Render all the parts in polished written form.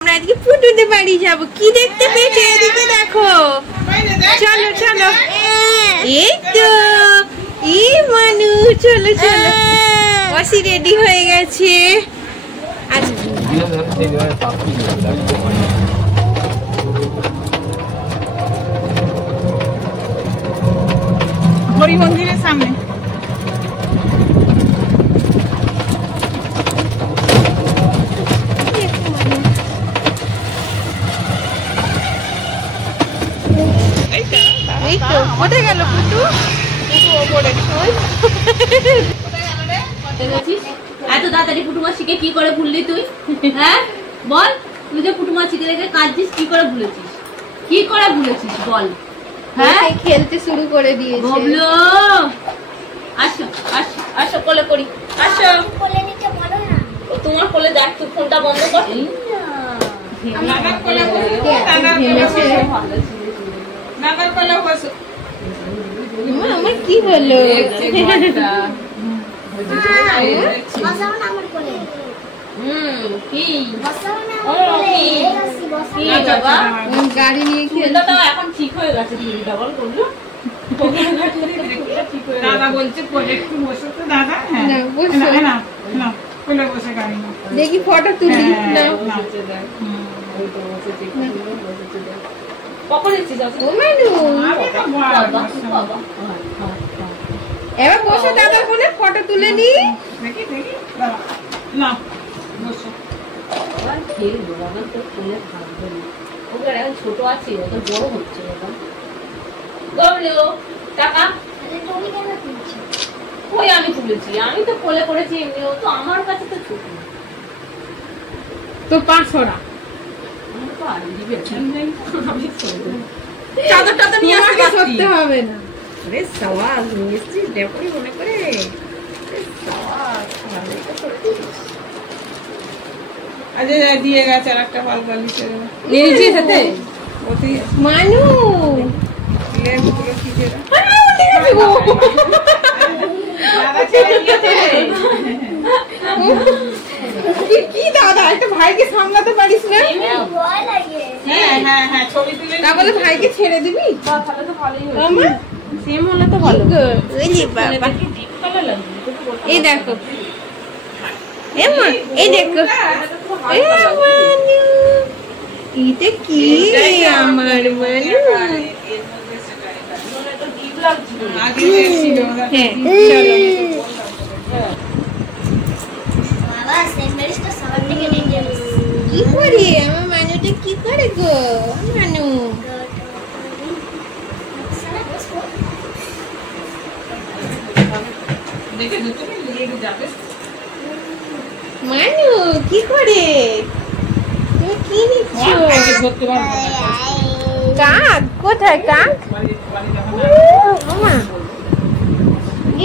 আমরা আজকে পুটুদের বাড়ি যাবো। কি দেখতে পেয়েছো? এদিকে দেখো। চলো চলো। এই তো মানু, চলো চলো। ওসি রেডি হয়ে গেছে। হরি মন্দিরের সামনে। এই তো কোথায় গেল পুটু? এত তাড়াতাড়ি পুটু মাসিকে কি করে ভুললি তুই? হ্যাঁ বল, তুই যে পুটু মাসিকে রেখে কাঁদছিস, কি করে ভুলেছিস? কি করে ভুলেছিস বল? হ্যাঁ খেলতে শুরু করে দিয়েছে। ববলু আসো আসো আসো, কোলে করি, আসো। কোলে নিতে পারো না? তোমার কোলে দেখ, তুই ফোনটা বন্ধ কর। নাগার কোলে বসো, নাগার কোলে বসো। আমার কি হলো? বসাও না আমার কোলে। কি বসাও না আমার কোলে। কি বাবা, গাড়ি নিয়ে চুলটা তো এখন ঠিক হয়ে গেছে, চুলটা বল বললো। দাদা বলছে কোলে একটু বসো তো দাদা। না, বসো। না না, কোলে বসে গাড়ি না। দেখি ফটো তুলি। না কখন এসেছিস? ও মানু, এবার বসে দাদার ফোনে ফটো তুলে নি। দেখি দেখি না, বসো। খেলবো আমার তো কোলে থাকবে না, ওকে এখন ছোট আছে, অত বড় হচ্ছে এখন। গবলু টাকা তুমি কেন তুলছো? ওই আমি তুলেছি, আমি তো কোলে করেছি এমনি, ও তো আমার কাছে তো ছোট। তো 500 টাকা চাদরটা নিয়ে আসতে করতে হবে না। আরে সওয়াল নিয়ে এসেছিস দেবরি মনে করে। আজ দিয়ে গেছে আর একটা পাল বালিশের নিয়েছি সাথে অতি মানু। লেবুগুলো কি দিয়ে কি দাদা, একটা ভাইকে সামলাতে পারিস না? ভয় লাগে। হ্যাঁ হ্যাঁ হ্যাঁ, ছবি তুলে তা বলে ভাইকে ছেড়ে দিবি? তাহলে তো ভালোই হয়েছে। আমার সেম হলে তো ভালো। ওই যে বাবা, ডিপ কালার লাগবে। এই দেখো, এমা এই দেখো, এ মানু, এটা কি আমার মানু? আগে ছিল হ্যাঁ চলো। বাবা সেমেরিস্টার সবার থেকে ডেঞ্জারাস। কি করে আমার মানুটা কি করে গো মানু? দেখে দুটো নিয়ে যাবে। মানু কি করে? তুমি কি নিচ্ছ? ধরতে পারবো না। কাক কোথায়? কাক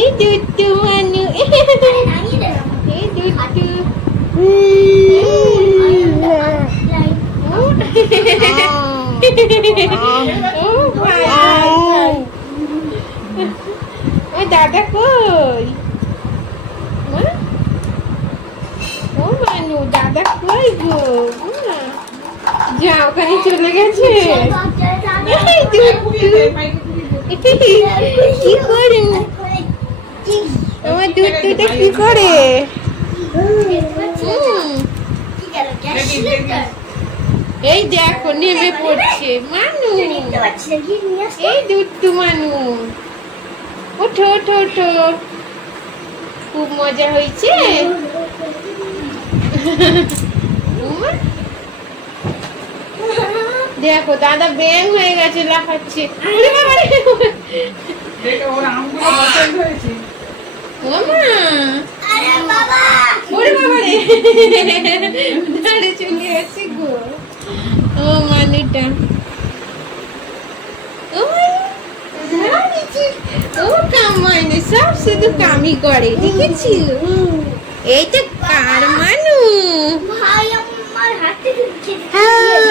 এই দুটু মানু, এই দুটু। ওই দাদা কই? ও মানু, দাদা কই গো? যা ওখানে চলে গেছে। এই দুটু কি করে? আমার দুটুটা কি করে? এই দেখো নেমে পড়ছে মানু। এই দুটু মানু, ওঠো ওঠো ওঠো। খুব মজা হয়েছে। দেখো দাদা ব্যাং হয়ে গেছে, লাফাচ্ছে। দেখে ওর আমগুলো পছন্দ হয়েছে। ওমা, আরে বাবা, ওরে বাবা রে, দাঁড়ে চলে গেছে গো। ও মানুটা, ও ও কামাইনে সব শুধু কামই করে, দেখেছিল? এইটা কার মানু? ভাই আমার হাতে ঢুকছে।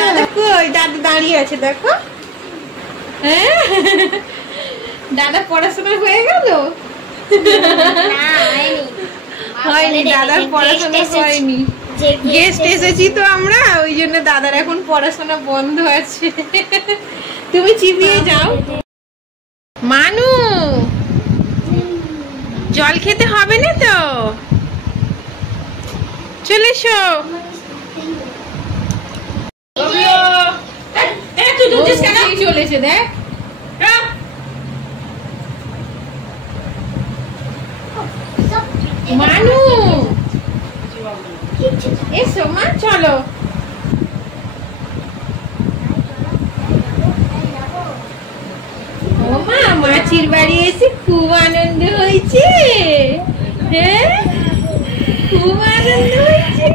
দাদা কই? দাদা দাঁড়িয়ে আছে দেখো। হ্যাঁ? দাদা পড়াশোনা হয়ে গেল? না হয়নি হয়নি, দাদার পড়াশোনা হয়নি। গেস্ট এসেছি তো আমরা, ওই জন্য দাদার এখন পড়াশোনা বন্ধ আছে। তুমি চিবিয়ে যাও। মানু, জল খেতে হবে না তো? চলে এসো। চলেছে দেখ। মানু এসো মা, চলো। ও মা, মাছির বাড়ি এসে খুব আনন্দ হয়েছে। হ্যাঁ, খুব আনন্দ হয়েছে।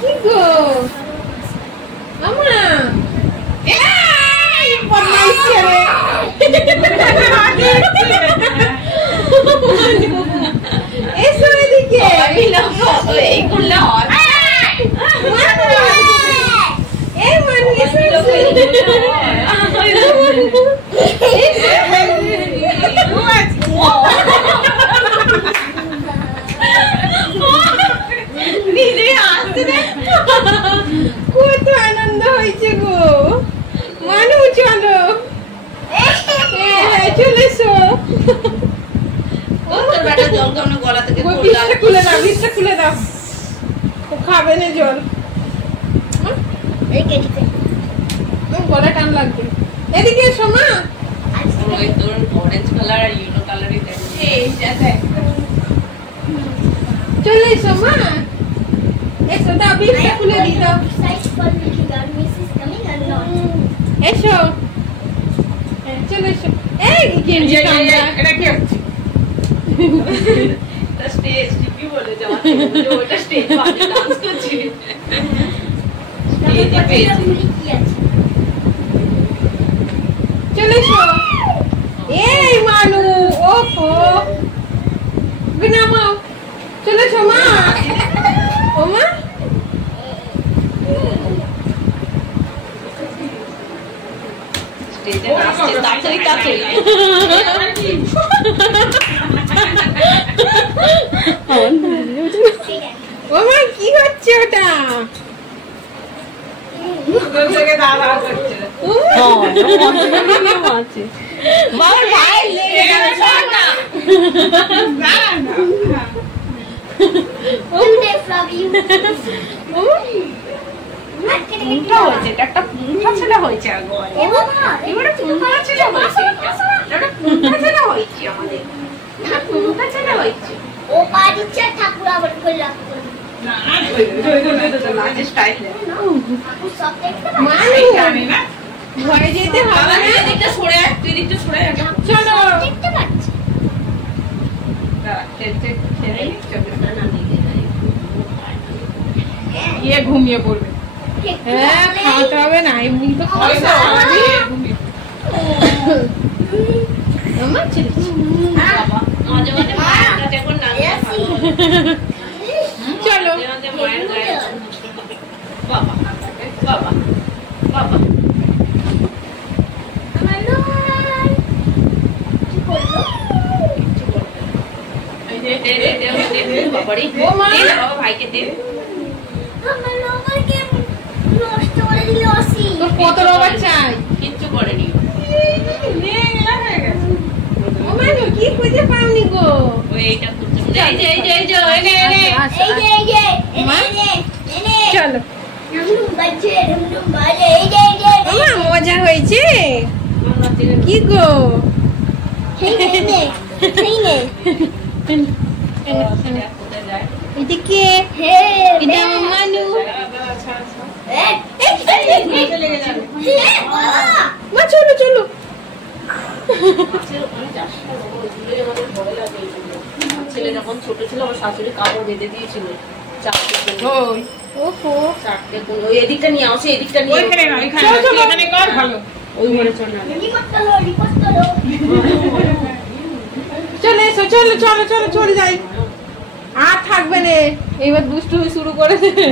কি গো মামা, এই বদমাইশ ছেলে। এসো এদিকে। এই করলে হয়? এই মানু এসো। কত আনন্দ হয়েছে গো মানু, চলো। চলে এসো। খুলে দাও, ভিতটা খুলে দাও। ও খাবে না জল, গলা টান লাগবে। এদিকে এসো মা। চলে এসো মা, এসো। দাও, ভিতটা খুলে দিই দাও। এসো, চলে এসো। এই গেঞ্জি কামড়া। এটা কি হচ্ছে? চলে এসো। এই মানু, ওফো, নামাও। চলে এসো মা। ও মা, ও মা, কি হচ্ছে ওটা? থেকে দাদা করছে। বাবার ভাই লেগে গেল। একটা পুঙ্খা ছেলে হয়েছে ও পারিচ্ছে ঠাকুর আবার করলাম সব দেখতে মানু, ঘরে যেতে হবে না? চলো। দেখতে পাচ্ছি ইয়ে ঘুমিয়ে পড়বে। হ্যাঁ, খাওয়াতে হবে না, এমনি তো খাওয়াতে হবে। আমার ছেলে চলো। ভাইকে দে। তোর কত রবার চাই? কিচ্ছু করেনি। ও মানু, কি খুঁজে পাওনি গো? ওই এইটা করছে। এই যে এই যে এই যে এনে এনে আচ্ছা, চলো। ও মা, মজা হয়েছে। কি গো? এদিকে। এটা মানু। মা চলো চলো। ছেলে যখন ছোট ছিল আমার শাশুড়ি কাপড় বেঁধে দিয়েছিল ওহো, চারটে ওই এদিকটা নিয়ে আসে, এদিকটা নিয়ে ওইখানে না, এখানে কর ভালো। ওই ঘরে চল না। চলে এসো। চলো চলো চলো, চলে যাই। আর থাকবে না, এবার দুষ্টু শুরু করে দেবে।